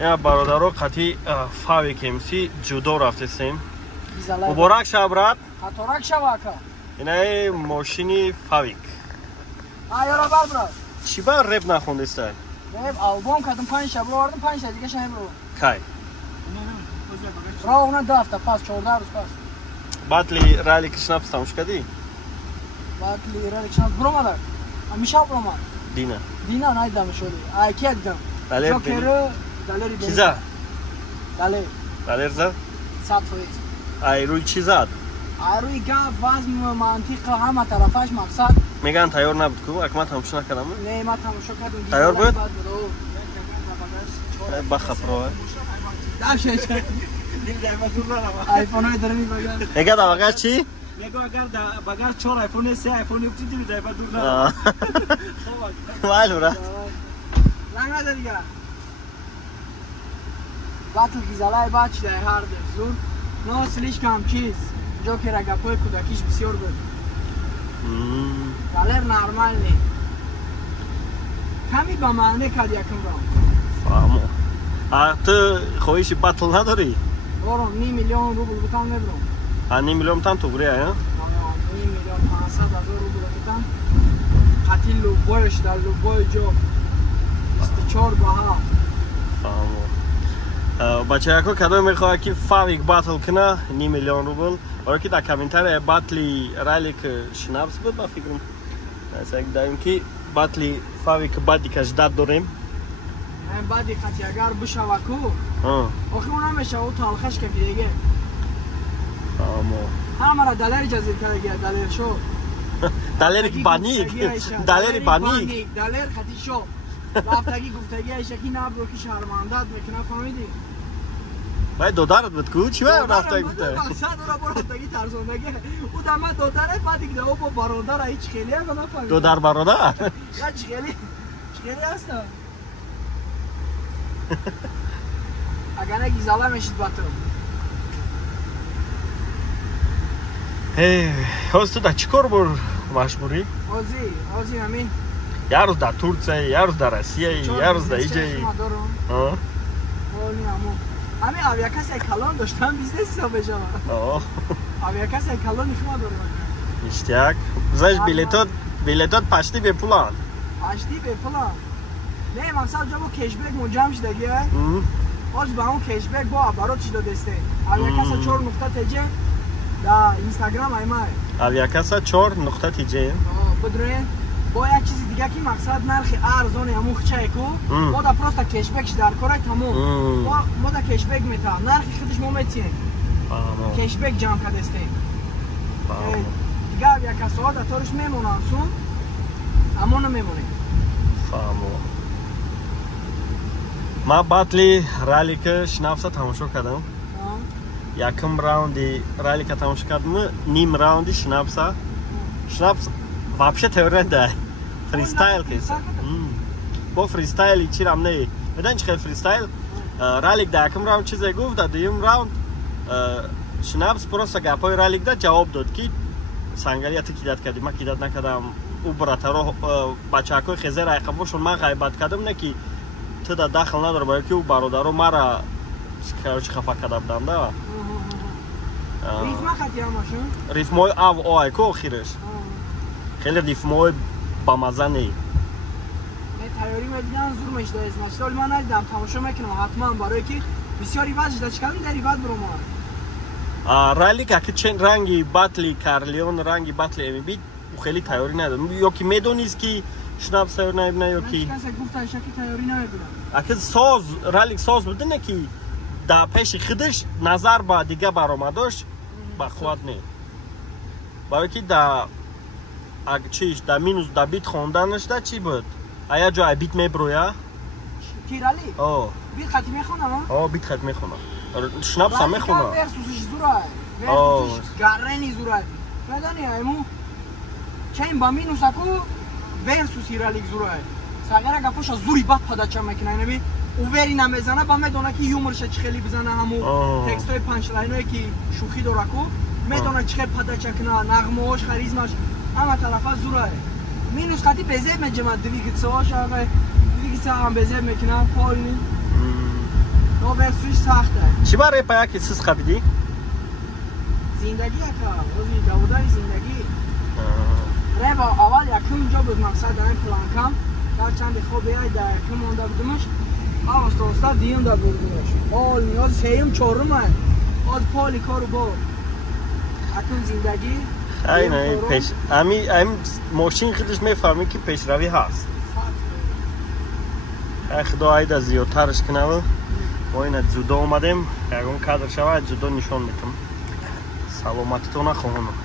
یا برادرها قطعی فاوی کمسی جدا رفتیم. مبارک شب برات. خطرک شب که. اینه ماشینی فاویک. آیا را برات. چی با رپ نخوندیسته؟ رپ آلبوم کردم 5 شب رو آوردم 5 دیگه شب رو. کی؟ را اون 2 هفته پس 14 روز پس. باتلی رالی کشناپس تموش کردی؟ باتلی رالی کشناپس برو مادر. همیشه برو مادر. دینا نایدم شدی. کی دیدم. جوکر دلاری چیزا؟ دلار زد؟ 100%. ای روی چی زد؟ روی گپ وزن منطق همه طرفش مقصد. میگن تیار نبود کو اکمت همش نکردم. نه ما تماشا کردیم. تیار بود؟ بخف رو. داشه. آیفون های دارمی بگم. نگه دا بگاش چی؟ میگو اگر دا بگاش 4 آیفون 3 آیفون اپتی دیدی دا دور نه. معلومه. لعنت دیگه. باتل گیزالای باچ ده هارد زور. نو سلیش کام چیز. جوکر اگاپوی کودکیش بسیار بود. دلار نرمال نی. کمی با معنی کد یکم رو. فهمو. تو خویش باتل نداری؟ برام 9 میلیون روبل بتام نبرم. 9 میلیون تام تو بری آیا؟ 9 میلیون 500,000 روبل بتام. قتیل لو بویش در لو بوی جو. 24 باها. فهمو. بچه اکو کدوم میخواد که فاویک باتل کنه 9 میلیون روبل. برای که در کامنتر باتلی رالی که شنابس بود با فکرم. نسیم داریم که باتلی فاویک بادی کش داد داریم. بعدی خطی اگر بشوه کو آخه اون نمیشه او تالخش که دیگه همه را دلاری جزیر کرده دلار شو دلاری بانیک دلاری بانیک دلار خطی شو رفتگی گفتگی ایشه که نبرو که شهرمانداد میکنه فهمیدی باید دودارت بود کو چی باید رفتگی بوده مقصد او را برو رفتگی ترزوندگی او دمه دوداره بعدی که او با برادر هیچ خیلی هم نفهمید دودار برادر چی خیلی هستم اگر نه گیزاله میشید باتر هست تو در چی کار بر مشموری؟ آزی همین یه روز در ترکیه، یه روز در روسیه، یه روز در ایجا همین آویاکس کلان داشتم بیزنس حساب بشم آویاکس کلان شما دارم اشتیاق زش بیلیتات پشتی به پولان پشتی به پولان نه مقصد جا با کشبک منجم شده دیگه آج با اون کشبک با برات شده دسته آویاکاسا 4 نقطه تیجه دا اینستاگرام ایمای آویاکاسا 4 نقطه تیجه بدرین با یک چیزی دیگه که مقصد نرخ ارزان همون خچه کو با دا پروستا کشبکش در کاره تموم ما دا کشبک میتا نرخ خودش مومتیه کشبک جام که دسته دیگه آویاکاسا ها دا طورش میمونن سون اما نمیمونه فهمو ما باتلی رالی که شنافسا تماشا کردم یکم راوندی رالی که تماشا کردم نیم راوندی شنافسا вообще теория да фристайл кеса бо фристайли чирам не медан чхел фристайл ралик да якм раунд чизе гуфт да дуюм раунд шнапс просто гапой ралик да ҷавоб дод ки сангарията кидат кади ма кидат накадам у братаро бачакои хезер айқабошон ман ғайбат кардам не ки تو در داخل نداره باید که او برادرها مرا چی خفه کرده بودن ده ریفما خطی هماشون؟ ریفمای او آی که آخیرش خیلی ریفمای با مزه نی تیاری مدینه زور مشده از مشته ولی من ندیدم تماشا میکنم حتما برای که بسیار ریوت شده چکردیم در ریوت برو ما رالی که چند رنگی باتلی کارلیون رنگی باتلی امی بید او خیلی تیاری نداره یا که میدونیست که شنابس تیار نمیبینه یا که من چکه گفتن شکی تیاری نمیبینم اگه ساز رالیک ساز بوده نه که در پیش خودش نظر با دیگه برآمداش با خود نه برای که در اگه چیش در مینوس در بیت خوندنش در چی بود؟ آیا جای بیت میبرویه؟ کی رالی؟ بیت خطی میخونه؟ بیت خطی میخونه شنابس هم میخونه رالی که ورسوسش زوره ورسوسش گرنی زوره میدانی ایمو چه این با مینوس اکو ورسوسی رالیک زوره ساگر اگه پوش زوری بات پدا چه میکنه نبی او وری نمیزنه با میدونه که یومرش چخیلی بزنه همو تکست های پنچ لاینایی که شوخی داره کو میدونه چخیل پدا چه کنه نغمه‌اش خریزمش همه طرفا زوره مینوس خطی بزه مجمع دویگت سواش آقا دویگت هم بزه میکنه پایین сахт аст. Чӣ барои па яке сиз хабидӣ? Зиндагӣ ака, ози даводаи зиндагӣ. Рева аввал якум ҷо буд мақсад дар планкам. Гарчанде хоб яй дар якум монда будимаш. Оста диюм да бурдимаш. Ҳол ниёз сеюм чорум ай. Оз поли кору бо. Акум зиндагӣ. Айна пеш ами мошин худаш мефаҳмӣ ки пешравӣ ҳаст. ай худо айда зиёдтарш кунава. мо ина ҷудо омадем. Ягон кадр шавад ҷудо нишон метам. Саломатитона хоҳонам.